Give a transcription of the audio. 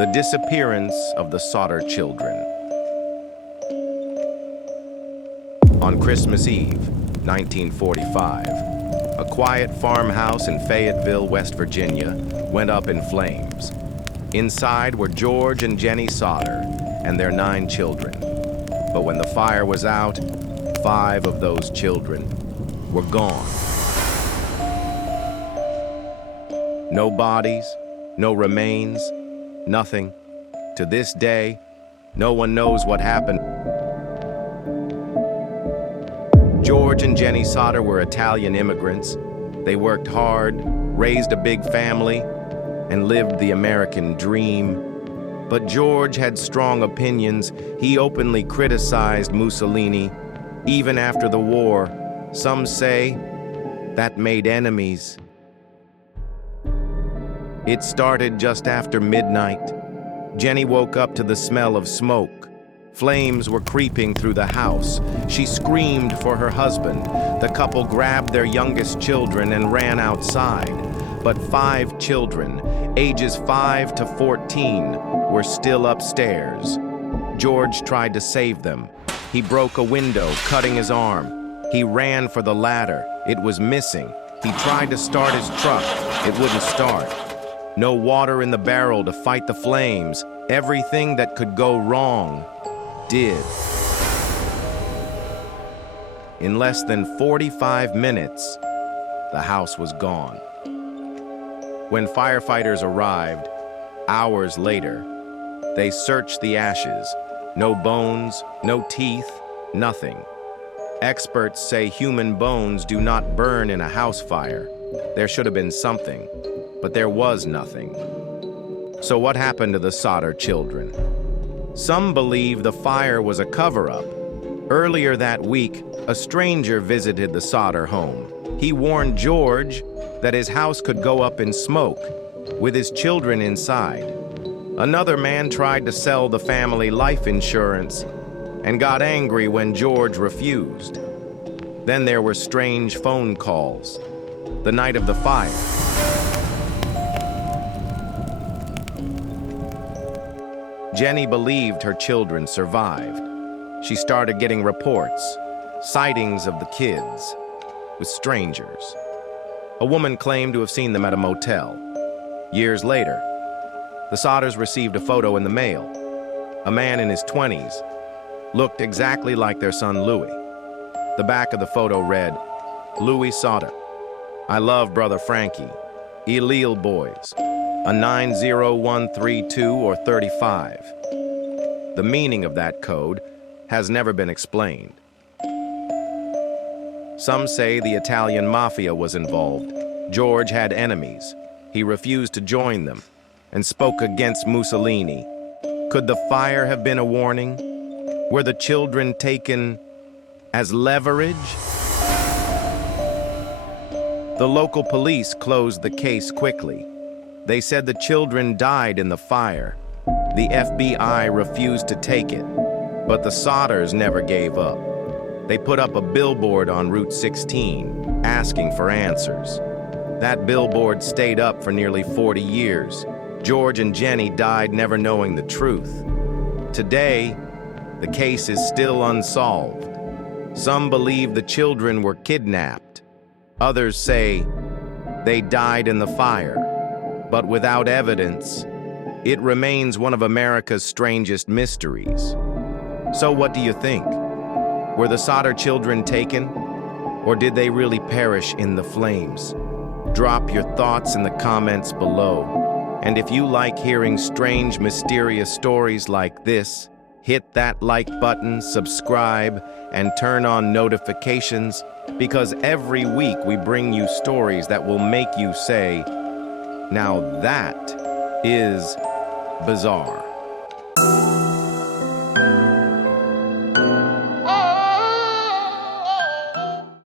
The disappearance of the Sodder children. On Christmas Eve, 1945, a quiet farmhouse in Fayetteville, West Virginia, went up in flames. Inside were George and Jenny Sodder and their 9 children. But when the fire was out, 5 of those children were gone. No bodies, no remains, nothing. To this day, no one knows what happened. George and Jenny Sodder were Italian immigrants. They worked hard, raised a big family, and lived the American dream. But George had strong opinions. He openly criticized Mussolini. Even after the war, some say that made enemies. It started just after midnight. Jenny woke up to the smell of smoke. Flames were creeping through the house. She screamed for her husband. The couple grabbed their youngest children and ran outside. But 5 children, ages 5 to 14, were still upstairs. George tried to save them. He broke a window, cutting his arm. He ran for the ladder. It was missing. He tried to start his truck. It wouldn't start. No water in the barrel to fight the flames. Everything that could go wrong did. In less than 45 minutes, the house was gone. When firefighters arrived, hours later, they searched the ashes. No bones, no teeth, nothing. Experts say human bones do not burn in a house fire. There should have been something, but there was nothing. So what happened to the Sodder children? Some believe the fire was a cover-up. Earlier that week, a stranger visited the Sodder home. He warned George that his house could go up in smoke, with his children inside. Another man tried to sell the family life insurance and got angry when George refused. Then there were strange phone calls. The night of the fire, Jenny believed her children survived. She started getting reports, sightings of the kids, with strangers. A woman claimed to have seen them at a motel. Years later, the Sodders received a photo in the mail. A man in his 20s looked exactly like their son Louis. The back of the photo read, "Louis Sodder. I love brother Frankie. Elil boys. A 90132 or 35. The meaning of that code has never been explained. Some say the Italian mafia was involved. George had enemies. He refused to join them and spoke against Mussolini. Could the fire have been a warning? Were the children taken as leverage? The local police closed the case quickly. They said the children died in the fire. The FBI refused to take it, but the Sodders never gave up. They put up a billboard on Route 16, asking for answers. That billboard stayed up for nearly 40 years. George and Jenny died never knowing the truth. Today, the case is still unsolved. Some believe the children were kidnapped. Others say they died in the fire. But without evidence, it remains one of America's strangest mysteries. So what do you think? Were the Sodder children taken? Or did they really perish in the flames? Drop your thoughts in the comments below. And if you like hearing strange, mysterious stories like this, hit that like button, subscribe, and turn on notifications, because every week we bring you stories that will make you say, "Now that is bizarre."